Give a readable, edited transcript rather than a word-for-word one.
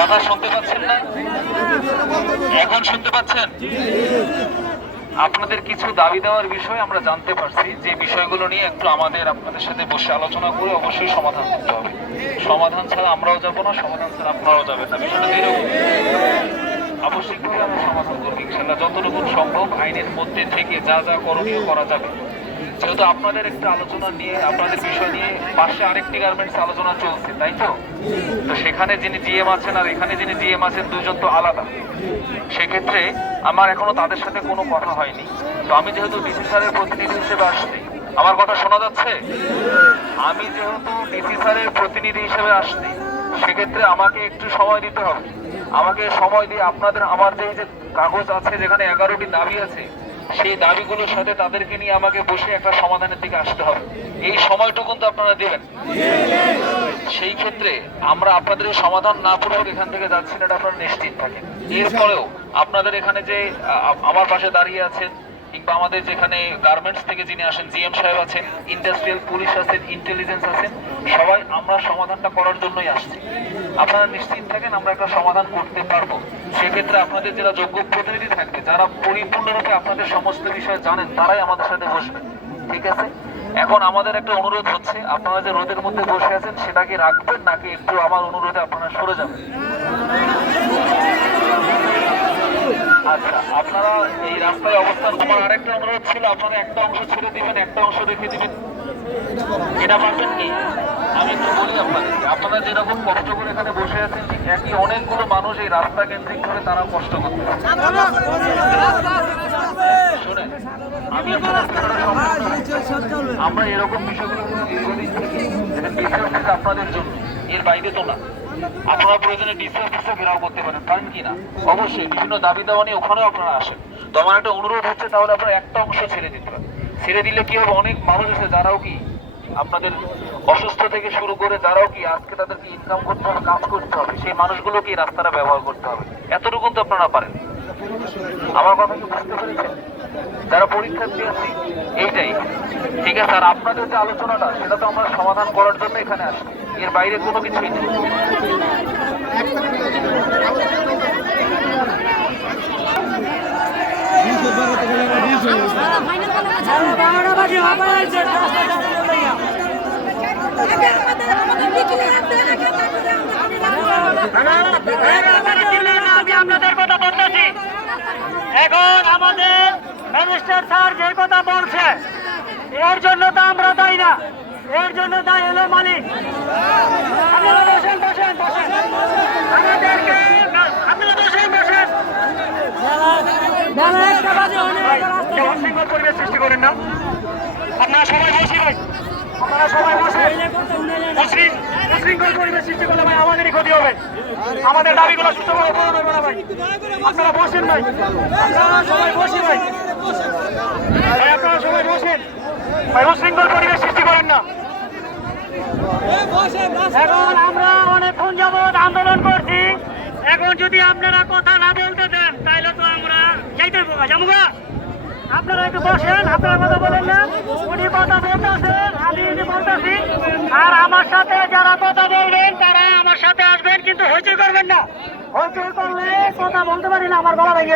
কথা শুনতে পাচ্ছেন না? এখন শুনতে পাচ্ছেন? আপনাদের কিছু দাবি দেওয়ার বিষয় আমরা জানতে পারছি, যে বিষয়গুলো নিয়ে একটু আপনাদের সাথে বসে আলোচনা করে অবশ্যই সমাধান করতে হবে। সমাধান ছাড়া আমরাও যাব না, সমাধান ছাড়া আপনারাও যাবেন না। বিষয়টা এরকম। আবশ্যিকভাবে আমরা সমাধান করবো ইনশাল্লাহ, যতটুকু সম্ভব আইনের মধ্যে থেকে যা যা করণীয় করা যাবে। যেহেতু আপনাদের একটা আলোচনা নিয়ে, আপনাদের বিষয় নিয়ে পাশে আরেকটি গার্মেন্টস আলোচনা চলছে, তাই তো? তো সেখানে যিনি জিএম আছেন আর এখানে যিনি জিএম আছেন, দুজন তো আলাদা। সেক্ষেত্রে আমার এখনো তাদের সাথে কোনো কথা হয়নি। তো আমি যেহেতু ডিসি স্যারের প্রতিনিধি হিসেবে আসছি, আমার কথা শোনা যাচ্ছে? আমি যেহেতু ডিসি স্যারের প্রতিনিধি হিসেবে আসছি, সেক্ষেত্রে আমাকে একটু সময় দিতে হবে। আমাকে সময় দিয়ে আমার যে কাগজ আছে, যেখানে 11টি দাবি আছে, সেই দাবিগুলোর সাথে তাদেরকে নিয়ে আমাকে বসে একটা সমাধানের দিকে আসতে হবে। এই সময়টুকু তো আপনারা দেবেন। সেই ক্ষেত্রে আমরা আপনাদের সমাধান না পূর্বক এখান থেকে যাচ্ছি না, এটা আপনারা নিশ্চিত থাকেন। এরপরেও আপনাদের এখানে যে আমার পাশে দাঁড়িয়ে আছেন, কিংবা আমাদের যেখানে গার্মেন্টস থেকে যিনি আসেন, জিএম সাহেব আছেন, ইন্ডাস্ট্রিয়াল পুলিশ আছেন, ইন্টেলিজেন্স আছেন, সবাই আমরা সমাধানটা করার জন্যই আসছি। আপনারা নিশ্চিত থাকেন, আমরা একটা সমাধান করতে পারবো। সেক্ষেত্রে আপনাদের যারা যোগ্য প্রতিনিধি থাকবে, যারা পরিপূর্ণরূপে আপনাদের সমস্ত বিষয় জানেন, তারাই আমাদের সাথে বসবেন। ঠিক আছে? এখন আমাদের একটা অনুরোধ হচ্ছে, আপনারা যে রোদের মধ্যে বসে আছেন সেটা কি রাখবেন, নাকি একটু আমার অনুরোধে আপনারা সরে যাবেন? আচ্ছা, আপনারা এই রাস্তায় অবস্থান, আমার আরেকটা অনুরোধ ছিল, আপনারা একটা অংশ ছেড়ে দিবেন, একটা অংশ রেখে দিবেন। এটা পারবেন কি? আমি একটু বলি আপনারা যেরকম কষ্ট করে এখানে বসে আছেন, ঠিক একই অনেকগুলো মানুষ এই রাস্তা কেন্দ্রিক করে তারা কষ্ট করতে শুনে আমি আমরা এরকম বিষয়গুলো আপনাদের জন্য, এর বাইরে তো না। আপনারা প্রয়োজনে ডিসি অফিসে ঘেরাও করতে পারেন কিনা? অবশ্যই বিভিন্ন দাবি দাওয়া নিয়ে ওখানেও আপনারা আসেন। তো আমার একটা অনুরোধ হচ্ছে, তাহলে আপনারা একটা অংশ ছেড়ে দিতে পারেন। ছেড়ে দিলে কি হবে, অনেক মানুষ আছে যারাও কি আপনাদের অসুস্থ থেকে শুরু করে যারাও কি আজকে তাদেরকে ইনকাম করতে হবে, কাজ করতে হবে, সেই মানুষগুলোকে রাস্তাটা ব্যবহার করতে হবে। এতটুকু তো আপনারা পারেন। আমার কথা কি বুঝতে পেরেছেন? যারা পরীক্ষার্থী আছে এইটাই ঠিক আছে। আর আপনাদের যে আলোচনাটা, সেটা তো আমরা সমাধান করার জন্য এখানে আসি, এর বাইরে কোনো কিছুই নেই। আপনাদের কথা বলতেছি। এখন আমাদের ম্যাজিস্ট্রেট স্যার যে কথা বলছে, এর জন্য তো আমরা দায়ী না, এর জন্য দায়ী হলো মালিক। আপনারা বসেন বসেন বসেন, আমাদেরকে আপনারা বসেন বসেন। পরিবেশ সৃষ্টি করেন না, আপনারা সবাই বসে ভাই, আপনারা সবাই বসে। উশৃঙ্খল পরিবেশ সৃষ্টি করলে ভাই আমাদেরই ক্ষতি হবে, আমাদের দাবিগুলো সুস্থভাবে পূরণ হবে না ভাই। আপনারা বসেন ভাই, আপনারা সবাই বসে ভাই, আপনারা সবাই বসেন ভাই, উশৃঙ্খল পরিবেশ সৃষ্টি করেন না। এখন আমরা অনেকক্ষণ যাবৎ আন্দোলন করছি, এখন যদি আপনারা কথা না বলতে দেন তাহলে তো আমরা যাইতে যাবো। আপনারা একটু বসেন, আপনারা কথা বলেন না, উনি কথা বলতেছেন, আমি বলতেছি। আর আমার সাথে যারা কথা বলবেন তারা আমার সাথে আসবেন, কিন্তু হইচই করবেন না। হইচই করলে কথা বলতে পারি না, আমার গলা ভেঙে